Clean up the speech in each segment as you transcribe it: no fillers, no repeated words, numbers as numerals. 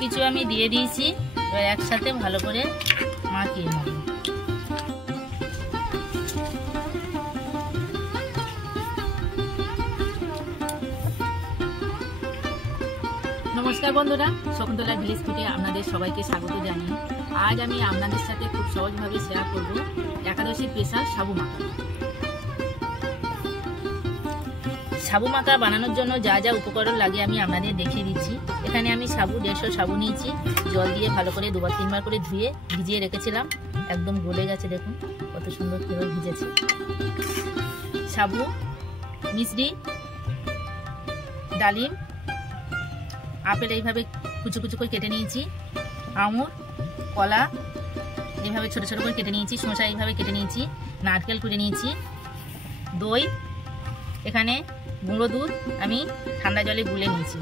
কিছু আমি দিয়ে দিয়েছি, এবার একসাথে ভালো করে মাখিয়ে নেব। নমস্কার বন্ধুরা, শকুন্তলা ভিলেজ ফুডে আপনাদের সবাইকে স্বাগত জানিয়ে আজ আমি আপনাদের সাথে খুব সহজভাবে শেয়ার করব একাদশী স্পেশাল সাবু মাখা। সাবু মাখা বানানোর জন্য যা যা উপকরণ লাগে আমি আপনাদের দেখিয়ে দিচ্ছি। এখানে আমি সাবু 150 সাবু নিয়েছি, জল দিয়ে ভালো করে 2-3 বার করে ধুয়ে ভিজিয়ে রেখেছিলাম, একদম গলে গেছে, দেখুন কত সুন্দর করে ভিজেছে। সাবু, মিশ্রি, ডালিম, আপেল এইভাবে কুচু কুচু করে কেটে নিয়েছি, আঙুর, কলা এইভাবে ছোট ছোট করে কেটে নিয়েছি, শসা এইভাবে কেটে নিয়েছি, নারকেল কুড়ে নিয়েছি, দই, এখানে গুঁড়ো দুধ আমি ঠান্ডা জলে গুলে নিয়েছি,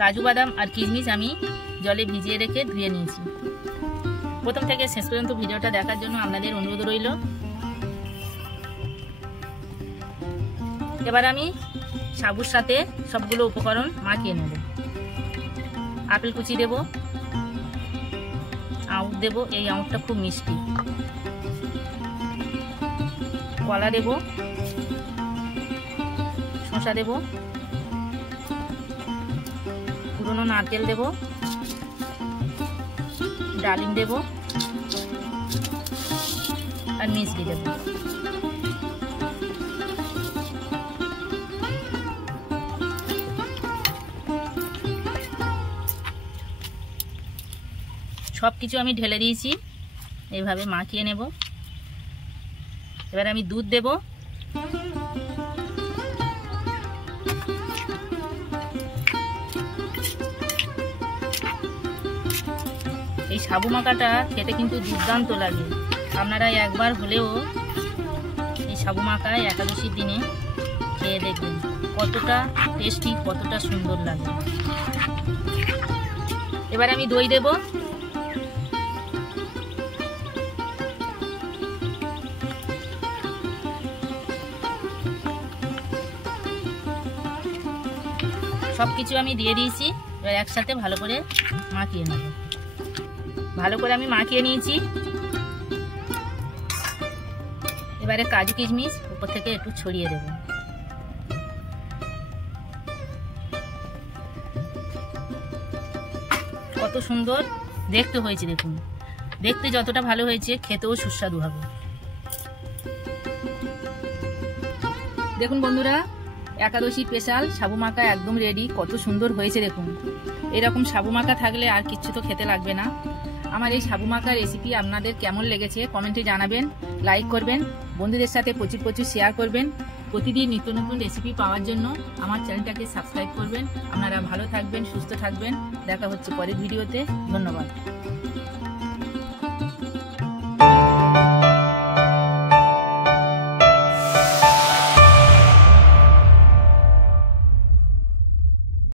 কাজু বাদাম আর কিশমিশ আমি জলে ভিজিয়ে রেখে ধুয়ে নিয়েছি। প্রথম থেকে শেষ পর্যন্ত ভিডিওটা দেখার জন্য আপনাদের অনুরোধ রইল। এবার আমি সাবুর সাথে সবগুলো উপকরণ মাখিয়ে নেব। আপেল কুচি দেব, আউট দেব, এই আউটটা খুব মিষ্টি, কলা দেব, শসা দেব, পুরনো নারকেল দেব, ডালিম দেব আর মিষ্টি দেব। সব কিছু আমি ঢেলে দিয়েছি, এইভাবে মাখিয়ে নেব। এবার আমি দুধ দেব, এই সাবু মাখাটা খেতে কিন্তু দুর্দান্ত লাগে। আপনারা একবার হলেও এই সাবু মাখা একাদশীর দিনে খেয়ে দেখবেন কতটা টেস্টি, কতটা সুন্দর লাগে। এবার আমি দই দেব, সবকিছু আমি দিয়ে দিয়েছি, এবার একসাথে ভালো করে মাখিয়ে নেব। ভালো করে আমি মাখিয়ে নিয়েছি। এবারে কাজু কিশমিশ উপর থেকে একটু ছড়িয়ে দেব। কত সুন্দর দেখতে হয়েছে, দেখুন, দেখতে যতটা ভালো হয়েছে খেতেও সুস্বাদু হবে। দেখুন বন্ধুরা, একাদশী স্পেশাল সাবু মাখা একদম রেডি। কত সুন্দর হয়েছে দেখুন। এরকম সাবু মাখা থাকলে আর কিচ্ছু তো খেতে লাগবে না। আমার এই সাবু মাখা রেসিপি আপনাদের কেমন লেগেছে কমেন্টে জানাবেন, লাইক করবেন, বন্ধুদের সাথে প্রচুর প্রচুর শেয়ার করবেন। প্রতিদিন নিত্য নতুন রেসিপি পাওয়ার জন্য আমার চ্যানেলটাকে সাবস্ক্রাইব করবেন। আপনারা ভালো থাকবেন, সুস্থ থাকবেন। দেখা হচ্ছে পরের ভিডিওতে। ধন্যবাদ।